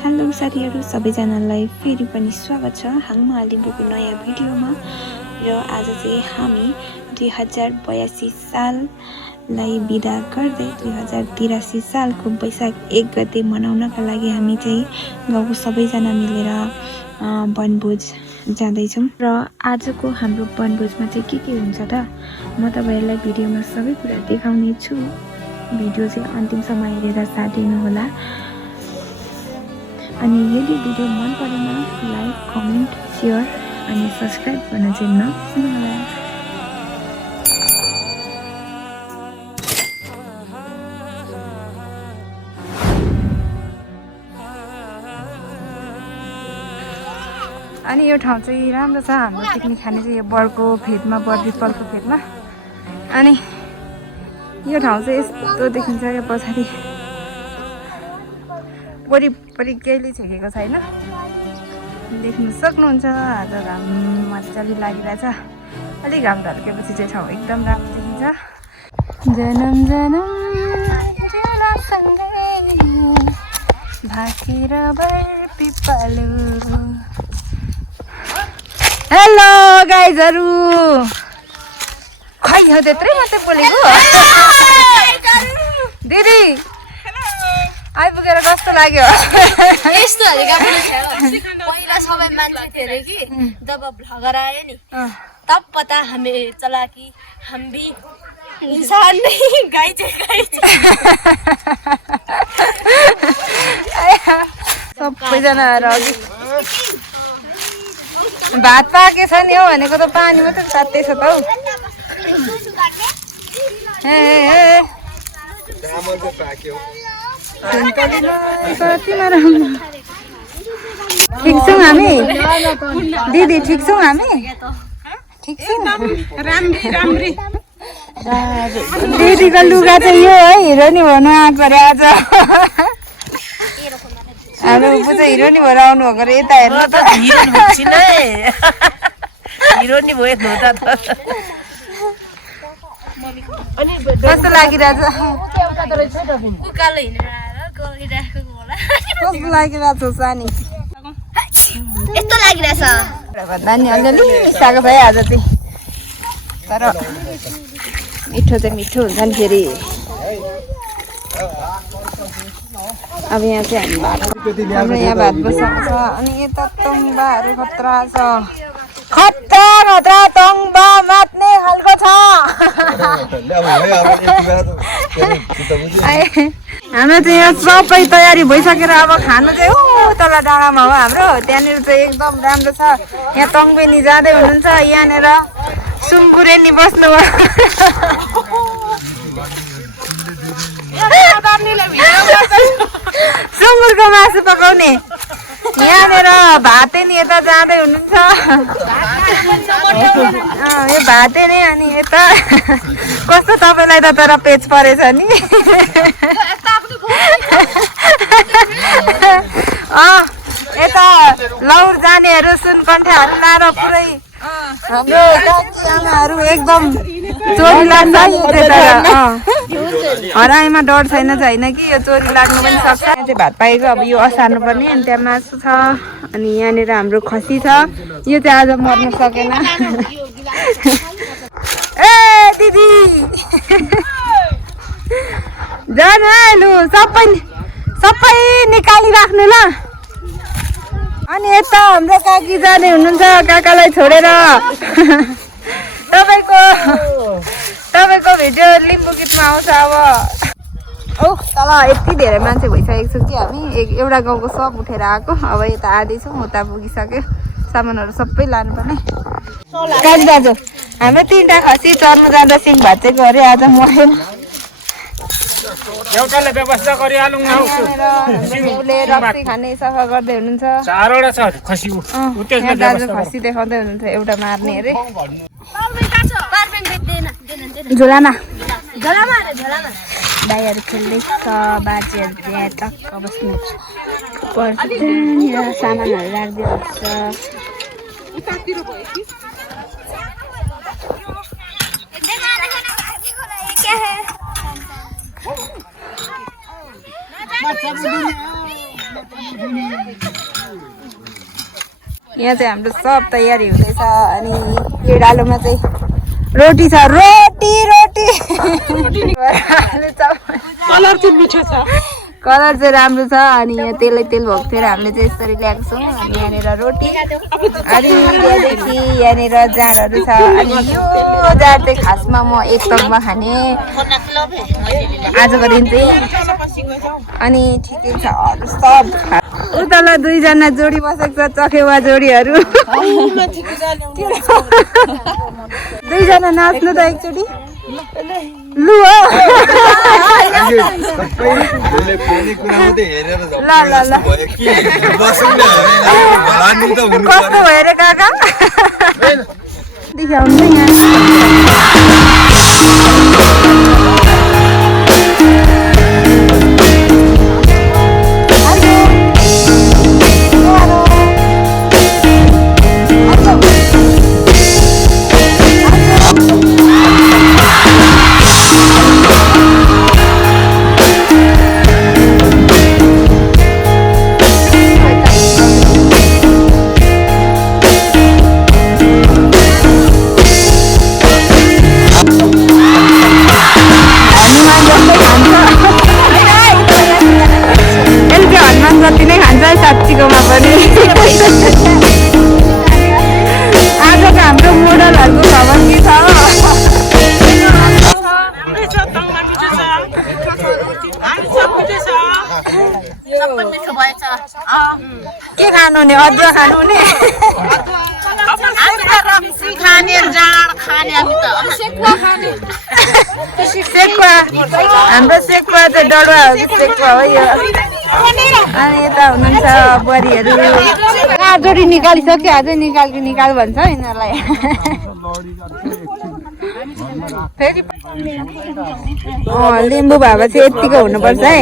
Hello साथीहरू सबैजनालाई फेरि पनि स्वागत छ हाङमा लिम्बूको नयाँ भिडियोमा। र आज चाहिँ हामी 2082 साललाई बिदा गर्दै 2083 सालको वैशाख 1 गते मनाउनका लागि हामी चाहिँ गाउँको सबैजना मिलेर वनभोज जाँदैछौँ। र आजको हाम्रो वनभोजमा चाहिँ के हुन्छ त म तपाईहरुलाई भिडियोमा सबै कुरा देखाउने छु। भिडियो चाहिँ अन्तिमसम्म हेरेर साथ दिनुहोला। अनि यदि भिडियो मन परेमा लाइक कमेन्ट शेयर अनि सब्सक्राइब गर्न चाहिँ नबिर्सनुहोला। अनि यो ठाउँ चाहिँ राम्रो छ। हाम्रो पिकनिक खाने चाहिँ यो बरको फेदमा बरपिपलको फेदमा। अनि यो ठाउँ चाहिँ यस्तो देखिन्छ क्या पछाडि वरिपरि केहीले छेकेको छैन, देख्न सक्नुहुन्छ। आज घाम मजाले लागिरहेछ। अलिक घाम ढल्केपछि चाहिँ ठाउँ एकदम राम्रो देखिन्छ। जनम जनम भाकेर बरपिपल। हेलो गाइजहरु, खै हो त्यत्रै मात्रै बोलेको। दिदी आइपुगेर कस्तो लाग्यो? यस्तो पहिला सबै मान्छे थियो अरे कि जब भ्लगर आयो नि तब पता हमें चला कि हम भी इंसान नहीं गाय चाहिँ सबैजना अघि भात पाके छ नि हौ भनेको त पानी मात्रै तात्दै छ त हौ। ठिक छौँ हामी दिदी, ठिक छौँ हामी, ठिक छौँ। दिदीको लुगा चाहिँ यो है, हिरोनी भन्नु आएको अरे आज। हाम्रो उपु चाहिँ हिरोनी भएर आउनु भएको अरे। यता हेर्नु त, हिरोनी भयो कस्तो लागिरहेछ? उकालो हिँडेर आएर गरिराखेको होला। कस्तो लागिरहेछ सानी? यस्तो लागिरहेछ भन्दा नि अलिअलि मिसाएको छ है आज चाहिँ। तर मिठो चाहिँ मिठो हुन्छ नि फेरि। अब यहाँ चाहिँ हाम्रो यहाँ भात बसाएको छ। अनि यता तङ्बाहरू खतरा छ, खतरा तङ्बा मात्ने खालको छ। हाम्रो चाहिँ यहाँ सबै तयारी भइसकेर अब खानु चाहिँ तल डाँडामा हो हाम्रो। त्यहाँनिर चाहिँ एकदम राम्रो छ। यहाँ तङ्बेनी जाँदै हुनुहुन्छ, यहाँनिर सुम्बुरेनी बस्नुभयो। सुँगुरको मासु पकाउने यहाँनिर भाते नि यता जाँदै हुनुहुन्छ। यो भाते नै। अनि यता कस्तो तपाईँलाई त तर पेच परेछ नि। यता लौर जानेहरू सुनकण्ठहरू लाएर पुरै हाम्रो आमाहरू एकदम चोरी लाग्छ। हराइमा डर छैन कि यो चोरी लाग्नु पनि सक्छ। यहाँ चाहिँ भात पाएको, अब यो असार्नु पर्ने। अनि त्यहाँ मासु छ। अनि यहाँनिर हाम्रो खसी छ। यो चाहिँ आज मर्न सकेन। ए दिदी जानु है, लु सबै निकालिराख्नु ल। अनि यता हाम्रो काकी जाने हुनुहुन्छ, काकालाई छोडेर। तपाईँको भिडियो लिम्बू गीतमा आउँछ अब। तल यति धेरै मान्छे भइसकेको छु कि हामी एउटा गाउँको सब उठेर आएको। अब यता आधी छौँ, उता पुगिसक्यो। सामानहरू सबै लानुपर्ने। काजी दाजु, हाम्रो 3टा खसी चढ्नु जाँदा सिङ भात चाहिँ गऱ्यो, आज मरेन। एउटाले व्यवस्था गरिहालौँ न। रक्सी खाने सफा गर्दै हुनुहुन्छ। 4वटा छ खसी। दाजु खसी देखाउँदै हुनुहुन्छ, एउटा मार्ने अरे। झोलामा दाइहरू खेल्दैछ, बाजेहरू त्यहाँ टक्क बस्नु पर्छ। सामानहरू राख्दै हुन्छ। यहाँ चाहिँ हाम्रो सब तयारी हुँदैछ अनि केडालोमा चाहिँ रोटी छ रोटी रोटी कलर चाहिँ मिठो छ कलर चाहिँ राम्रो छ अनि यहाँ तेलै तेल भएको थियो हामीले चाहिँ यसरी ल्याएको छौँ अनि यहाँनिर रोटी अनि यहाँदेखि यहाँनिर जाँडहरू छ अनि यो जाँड चाहिँ खासमा म एक तकमा खाने आजको दिन चाहिँ अनि ठिकै छ अरू सब उतालाई दुईजना जोडी बसेको छ चखेवा जोडीहरू दुईजना नाच्नु त एकचोटि लु हो कस्तो भयो रे काका देखाउनु जति नै खान्छ साँच्चीकोमा पनि आजको हाम्रो मोडलहरूको खबर के छ के खानु नि अदुवा खानु नि सेकुवा हाम्रो सेकुवा चाहिँ डडुवा हो कि सेकुवा हो यो अनि यता हुनुहुन्छ बुहारीहरू जोडी निकालिसक्यो अझै निकाल भन्छ यिनीहरूलाई फेरि लिम्बू भए चाहिँ यत्तिको हुनुपर्छ है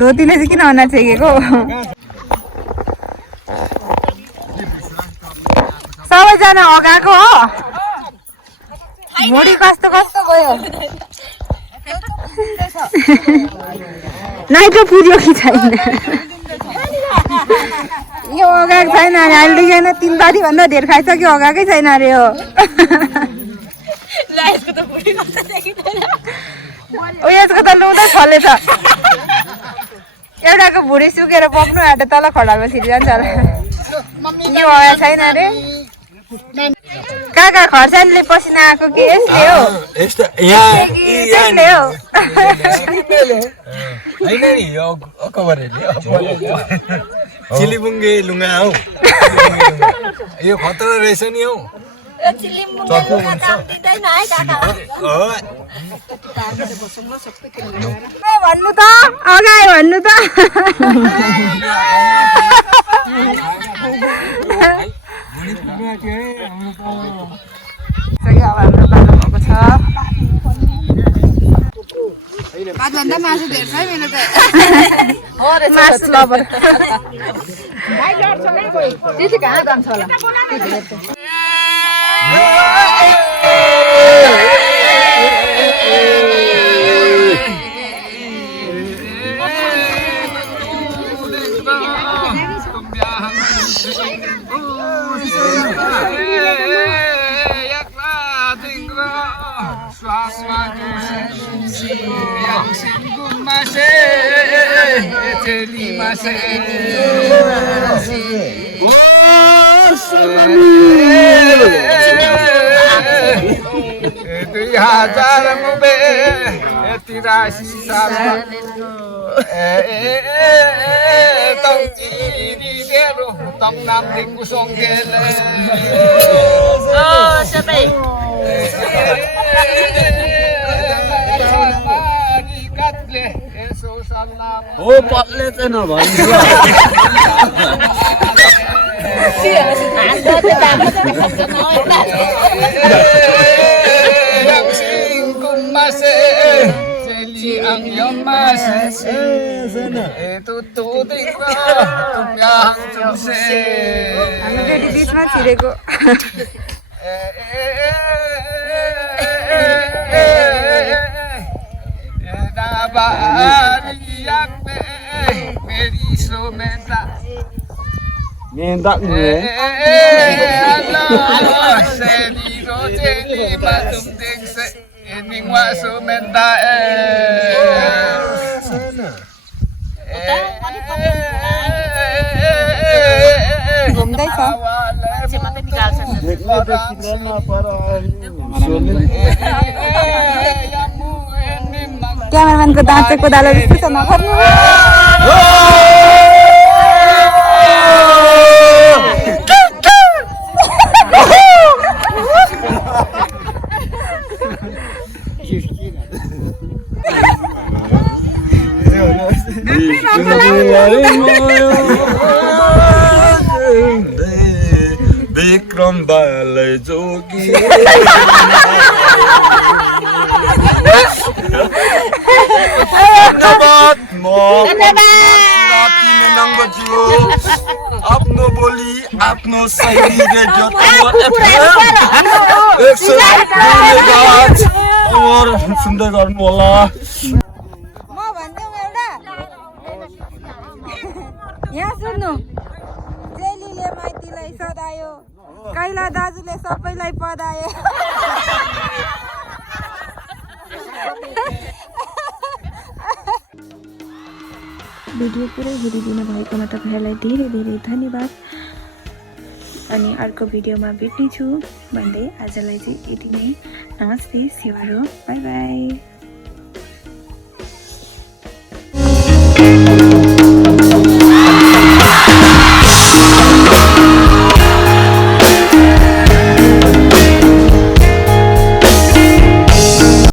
धोतीले चाहिँ किन अनुहार छेकेको सबैजना अगाएको हो भुँडी कस्तो कस्तो गयो नाइट्रो पुग्यो कि छैन यो अगाएको छैन अरे अहिले छैन 3 बारी भन्दा धेर खाइसक्यो अगाएकै छैन अरे हो यसको त लुँदै छलेछ एउटाको भुँडी सुकेर बग्नु आँटे तल खडालमा छिरिजान्छ होला यो अगा छैन अरे काका खर्सानीले पसिना आएको कि यसले हो चिलिबुङ्गे लुगा हौ यो खतरा रहेछ नि हौ भन्नु त अगाए भन्नु त हाम्रो बाटो भएको छ भातभन्दा मासु धेर छ मेरो त मासु लबर त्यति कहाँ जान्छ होला हो पल्ले चाहिँ नभन्छ बिचमा छिरेको मेरी सोमेदा Ngendak gue. Seni rojeni matum dengse ening wa somenda घुम्दैछ क्यामेराम्यानको दाँतेको दालो जस्तो छ नगर्नु विक्रम बालै जोगी धन्यवाद म राति मेनाङ बज्यो आफ्नो बोली आफ्नो शैली रेडियो सुन्दै गर्नु होला म भन्छु एउटा यहाँ सुन्नु जेलीले माइतीलाई सदायो कैला दाजुले सबैलाई पदायो भिडियो पुरै हेरिदिनु भएकोमा तपाईँहरूलाई धेरै धेरै धन्यवाद अनि अर्को भिडियोमा भेट्नेछु भन्दै आजलाई चाहिँ यति नै नमस्ते सेवा बाई बाई